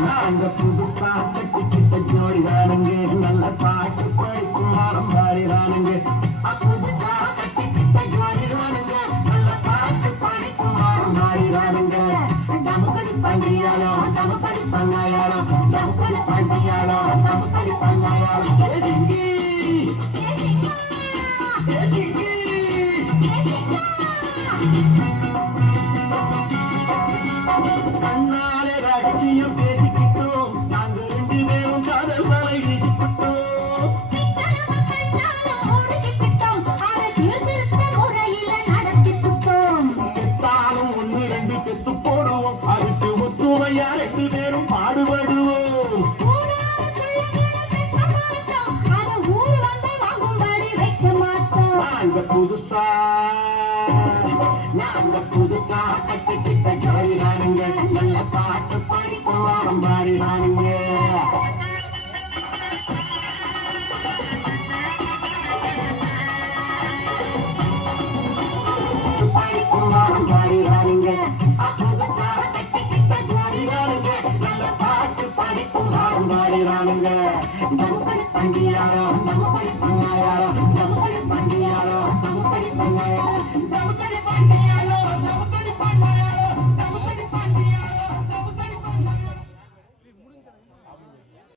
நாங்க புதுசா கட்டிக்கிட்ட ஜோடி தானுங்க நல்ல பாட்டு படிக்கும் வாரம் பாடி தானுங்க புதுசா கட்டிக்கிட்ட ஜோடி தானுங்க நல்ல பாட்டு படிக்கும் வாரம் பாரி தானுங்க நமக்கடி பண்டியாலோ நமக்கடி பண்டியாலோ எதிங்கி எதிங்கி கண்ணாலே ரகசியம் ஒத்து போடுவோம். அதுக்கு ஒத்துமையா ரெண்டு பேரும் பாடுபடுவோம். நாங்க புதுசா. நாங்க புதுசா கட்டிக்கிட்ட ஜோடி நானுங்க நல்ல பாட்டு படிக்கும் வாரம் பாடி நானுங்க பண்டியாரோ நமப்படி பண்டியாரோ நமப்படி பண்டியாரோ நமப்படி பண்டியாரோ